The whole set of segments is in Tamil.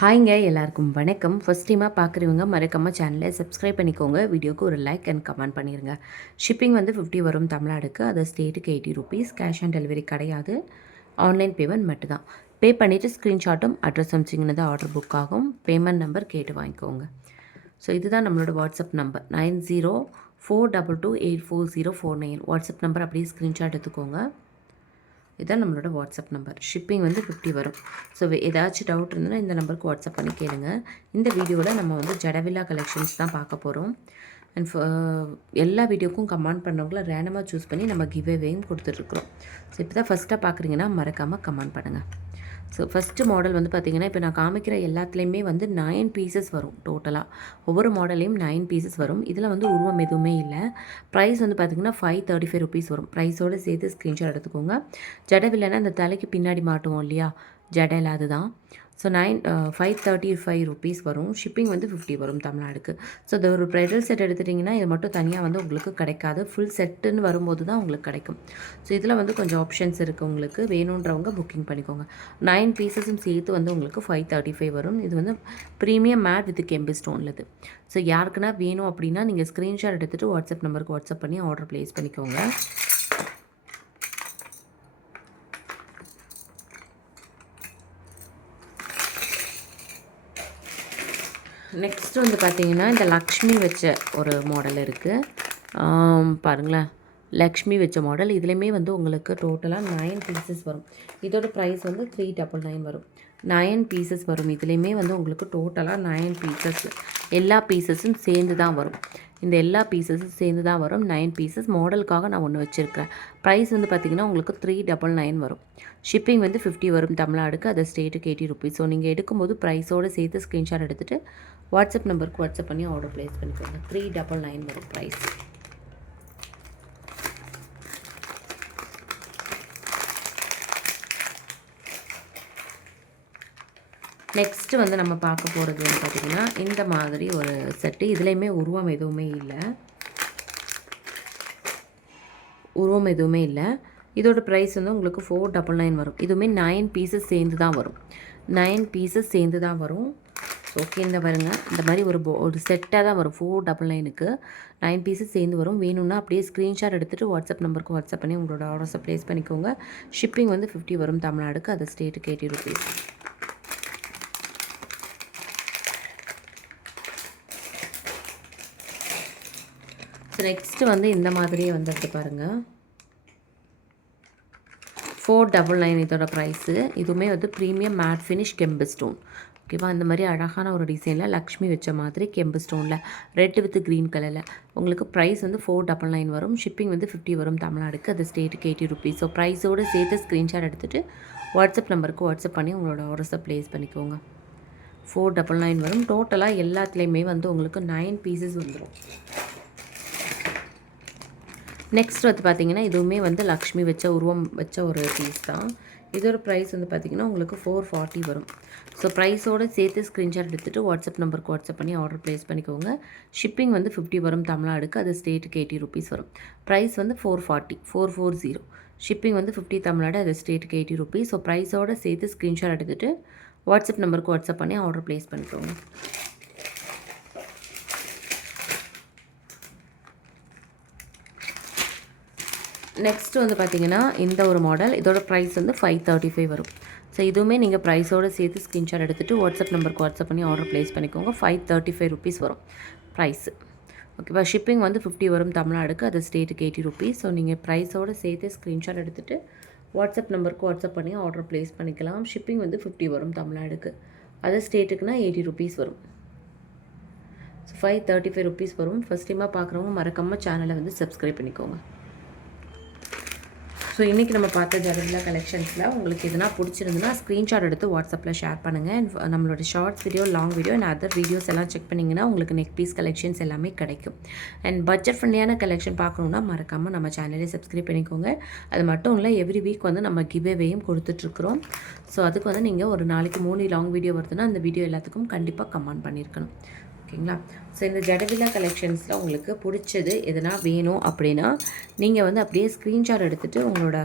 ஹாய்ங்க எல்லாருக்கும் வணக்கம். ஃபஸ்ட் டைமாக பார்க்குறவங்க மறக்காம சேனலை சப்ஸ்கிரைப் பண்ணிக்கோங்க. வீடியோக்கு ஒரு லைக் அண்ட் கமெண்ட் பண்ணிடுங்க. ஷிப்பிங் வந்து 50 வரும் தமிழ்நாடுக்கு. அது ஸ்டேட்டுக்கு 80 ருபீஸ். கேஷ் ஆன் டெலிவரி கிடையாது. ஆன்லைன் பேமெண்ட் மட்டும்தான். பே பண்ணிவிட்டு ஸ்க்ரீன்ஷாட்டும் அட்ரஸ் அனுப்பிச்சிங்கன்னா தான் ஆர்டர் புக் ஆகும். பேமெண்ட் நம்பர் கேட்டு வாங்கிக்கோங்க. ஸோ இதுதான் நம்மளோட வாட்ஸ்அப் நம்பர் 9042284049. வாட்ஸ்அப் நம்பர் அப்படியே ஸ்க்ரீன்ஷாட் எடுத்துக்கோங்க. இதுதான் நம்மளோட வாட்ஸ்அப் நம்பர். ஷிப்பிங் வந்து 50 வரும். ஸோ ஏதாச்சும் டவுட் இருந்ததுன்னா இந்த நம்பருக்கு வாட்ஸ்அப் பண்ணி கேளுங்க. இந்த வீடியோவில் நம்ம வந்து ஜடவில்லா கலெக்ஷன்ஸ் தான் பார்க்க போகிறோம். அண்ட் எல்லா வீடியோக்கும் கமெண்ட் பண்ணவங்கள ரேண்டமாக சூஸ் பண்ணி நம்ம கிவ்அவேயும் கொடுத்துட்ருக்குறோம். ஸோ இப்போ தான் ஃபஸ்ட்டாக பார்க்குறீங்கன்னா மறக்காமல் கமெண்ட் பண்ணுங்கள். ஸோ ஃபஸ்ட்டு மாடல் வந்து பார்த்திங்கன்னா இப்போ நான் காமிக்கிற எல்லாத்துலேயுமே வந்து 9 பீசஸ் வரும் டோட்டலாக. ஒவ்வொரு மாடல்லையும் 9 பீசஸ் வரும். இதில் வந்து உருவம் எதுவுமே இல்லை. ப்ரைஸ் வந்து பார்த்திங்கன்னா 535 ருபீஸ் வரும். ப்ரைஸோடு சேர்த்து ஸ்க்ரீன்ஷாட் எடுத்துக்கோங்க. ஜடவில்லைன்னா இந்த தலைக்கு பின்னாடி மாட்டுவோம் இல்லையா, ஜடையில் அதுதான். ஸோ 535 ருபீஸ் வரும். ஷிப்பிங் வந்து 50 வரும் தமிழ்நாடுக்கு. ஸோ இது ஒரு ப்ரைடல் செட் எடுத்துட்டிங்கன்னா இது மட்டும் தனியாக வந்து உங்களுக்கு கிடைக்காது. ஃபுல் செட்டுன்னு வரும்போது தான் உங்களுக்கு கிடைக்கும். ஸோ இதில் வந்து கொஞ்சம் ஆப்ஷன்ஸ் இருக்குது. உங்களுக்கு வேணுன்றவங்க புக்கிங் பண்ணிக்கோங்க. 9 பீசஸும் சேர்த்து வந்து உங்களுக்கு 535 வரும். இது வந்து ப்ரீமியம் மேட் வித் கெம்பு ஸ்டோன்லது. ஸோ யாருக்குன்னா வேணும் அப்படின்னா நீங்கள் ஸ்க்ரீன்ஷாட் எடுத்துகிட்டு வாட்ஸ்அப் நம்பருக்கு வாட்ஸ்அப் பண்ணி ஆர்டர் ப்ளேஸ் பண்ணிக்கோங்க. நெக்ஸ்ட்டு வந்து பார்த்திங்கன்னா இந்த லக்ஷ்மி வச்ச ஒரு மாடல் இருக்குது. பாருங்களேன், லக்ஷ்மி வச்ச மாடல். இதுலேயுமே வந்து உங்களுக்கு டோட்டலாக 9 பீசஸ் வரும். இதோட ப்ரைஸ் வந்து 399 வரும். 9 பீசஸ் வரும். இதுலேயுமே வந்து உங்களுக்கு டோட்டலாக 9 பீசஸ், எல்லா பீசஸும் சேர்ந்து தான் வரும். இந்த எல்லா பீசஸும் சேர்ந்து தான் வரும். 9 பீசஸ் மாடலுக்காக நான் ஒன்று வச்சுருக்கிறேன். ப்ரைஸ் வந்து பார்த்திங்கன்னா உங்களுக்கு 399 வரும். ஷிப்பிங் வந்து 50 வரும் தமிழ்நாடுக்கு. அது ஸ்டேட்டுக்கு 80 ருபீஸ். ஸோ நீங்கள் எடுக்கும்போது ப்ரைஸோடு சேர்த்து ஸ்க்ரீன்ஷாட் எடுத்துகிட்டு வாட்ஸ்அப் நம்பருக்கு வாட்ஸ்அப் பண்ணி ஆர்டர் ப்ளேஸ் பண்ணிக்கோங்க. 399 வரும் ப்ரைஸ். நெக்ஸ்ட்டு வந்து நம்ம பார்க்க போகிறது வந்து பார்த்திங்கன்னா இந்த மாதிரி ஒரு செட்டு. இதுலேயுமே உருவம் எதுவுமே இல்லை. இதோட ப்ரைஸ் வந்து உங்களுக்கு 499 வரும். இதுவுமே 9 பீசஸ் சேர்ந்து தான் வரும். 9 பீசஸ் சேர்ந்து தான் வரும். ஓகே, இந்த பாருங்க, இந்த மாதிரி ஒரு செட்டாக தான் வரும். 499க்கு 9 பீசஸ் சேர்ந்து வரும். வேணும்னா அப்படியே ஸ்க்ரீன்ஷாட் எடுத்துகிட்டு வாட்ஸ்அப் நம்பருக்கு வாட்ஸ்அப் பண்ணி உங்களோட ஆர்டர்ஸை ப்ளேஸ் பண்ணிக்கோங்க. ஷிப்பிங் வந்து 50 வரும் தமிழ்நாடுக்கு. அது ஸ்டேட்டுக்கு 80 ருபீஸ். ஸோ நெக்ஸ்ட்டு வந்து இந்த மாதிரியே வந்துட்டு பாருங்கள், 499 இதோட ப்ரைஸு. இதுவுமே வந்து ப்ரீமியம் மேட் ஃபினிஷ் கெம்பு ஸ்டோன். ஓகேவா, இந்த மாதிரி அழகான ஒரு டிசைனில் லக்ஷ்மி வச்ச மாதிரி கெம்பு ஸ்டோனில் ரெட் வித் க்ரீன் கலரில் உங்களுக்கு ப்ரைஸ் வந்து 499 வரும். ஷிப்பிங் வந்து 50 வரும் தமிழ்நாடுக்கு. அது ஸ்டேட்டுக்கு 80 ருபீஸ். ஸோ ப்ரைஸோடு சேர்த்து ஸ்க்ரீன்ஷாட் எடுத்துகிட்டு வாட்ஸ்அப் நம்பருக்கு வாட்ஸ்அப் பண்ணி உங்களோட ஆர்டர்ஸை ப்ளேஸ் பண்ணிக்கோங்க. 499 வரும். டோட்டலாக எல்லாத்துலேயுமே வந்து உங்களுக்கு 9 பீசஸ் வந்துடும். நெக்ஸ்ட் வந்து பார்த்திங்கன்னா இதுவுமே வந்து லக்ஷ்மி வச்ச உருவம் வச்ச ஒரு பீஸ் தான். இதோட ப்ரைஸ் வந்து பார்த்திங்கன்னா உங்களுக்கு 440 வரும். ஸோ ப்ரைஸோடு சேர்த்து ஸ்க்ரீன்ஷாட் எடுத்துகிட்டு வாட்ஸ்அப் நம்பருக்கு வாட்ஸ்அப் பண்ணி ஆர்டர் ப்ளேஸ் பண்ணிக்கோங்க. ஷிப்பிங் வந்து 50 வரும் தமிழ்நாடுக்கு. அது ஸ்டேட்டுக்கு 80 ருபீஸ் வரும். ப்ரைஸ் வந்து 440. ஷிப்பிங் வந்து 50 தமிழ்நாடு. அது ஸ்டேட்டுக்கு 80 ருபீஸ். ஸோ ப்ரைஸோடு சேர்த்து ஸ்க்ரீன்ஷாட் எடுத்துகிட்டு வாட்ஸ்அப் நம்பருக்கு வாட்ஸ்அப் பண்ணி ஆர்டர் ப்ளேஸ் பண்ணிக்கோங்க. நெக்ஸ்ட்டு வந்து பார்த்திங்கன்னா இந்த ஒரு மாடல். இதோட ப்ரைஸ் வந்து 535 வரும். ஸோ இதுவுமே நீங்கள் ப்ரைஸோடு சேர்த்து ஸ்க்ரீன்ஷாட் எடுத்துகிட்டு வாட்ஸ்அப் நம்பருக்கு வாட்ஸ்அப் பண்ணி ஆர்டர் ப்ளேஸ் பண்ணிக்கோங்க. 535 ருபீஸ் வரும் ப்ரைஸு. ஓகேவா, ஷிப்பிங் வந்து 50 வரும் தமிழ்நாடுக்கு. அது ஸ்டேட்டுக்கு 80 ருபீஸ். ஸோ நீங்கள் ப்ரைஸோடு சேர்த்து ஸ்க்ரீன்ஷாட் எடுத்துகிட்டு வாட்ஸ்அப் நம்பருக்கு வாட்ஸ்அப் பண்ணி ஆர்டர் ப்ளேஸ் பண்ணிக்கலாம். ஷிப்பிங் வந்து 50 வரும் தமிழ்நாடுக்கு. அது ஸ்டேட்டுக்குனா 80 ருபீஸ் வரும். ஸோ 535 ருபீஸ் வரும். ஃபஸ்ட் டைமாக பார்க்குறவங்க மறக்காமல் சேனலை வந்து சப்ஸ்கிரைப் பண்ணிக்கோங்க. ஸோ இன்றைக்கி நம்ம பார்த்த ஜடவில்லா கலெக்ஷன்ஸில் உங்களுக்கு எதுனா பிடிச்சிருந்துன்னா ஸ்க்ரீன்ஷாட் எடுத்து வாட்ஸ்அப்பில் ஷேர் பண்ணுங்கள். அண்ட் நம்மளோட shorts video, long video and other videos எல்லாம் செக் பண்ணிங்கன்னா உங்களுக்கு நெக் பீஸ் கலெக்ஷன்ஸ் எல்லாமே கிடைக்கும். அண்ட் பட்ஜெட் ஃப்ரெண்ட்லியான கலெக்ஷன் பார்க்கணுன்னா மறக்காமல் நம்ம சேனலே சப்ஸ்கிரைப் பண்ணிக்கோங்க. அது மட்டும் இல்லை, எவ்ரி வீக் வந்து நம்ம கிவ்அவேயும் கொடுத்துட்ருக்குறோம். ஸோ அதுக்கு வந்து நீங்கள் ஒரு நாளைக்கு 3 லாங் வீடியோ வருதுன்னா அந்த வீடியோ எல்லாத்துக்கும் கண்டிப்பாக கமெண்ட் பண்ணியிருக்கணும். ஓகேங்களா. ஸோ இந்த ஜடவில்லா கலெக்ஷன்ஸில் உங்களுக்கு பிடிச்சது எதுனா வேணும் அப்படின்னா நீங்கள் வந்து அப்படியே ஸ்க்ரீன்ஷாட் எடுத்துகிட்டு உங்களோட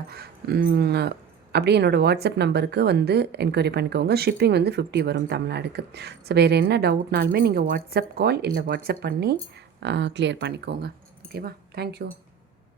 அப்படியே என்னோடய வாட்ஸ்அப் நம்பருக்கு வந்து என்கொயரி பண்ணிக்கோங்க. ஷிப்பிங் வந்து 50 வரும் தமிழ்நாடுக்கு. ஸோ வேறு என்ன டவுட்னாலுமே நீங்கள் வாட்ஸ்அப் கால் இல்லை வாட்ஸ்அப் பண்ணி கிளியர் பண்ணிக்கோங்க. ஓகேவா? தேங்க்யூ.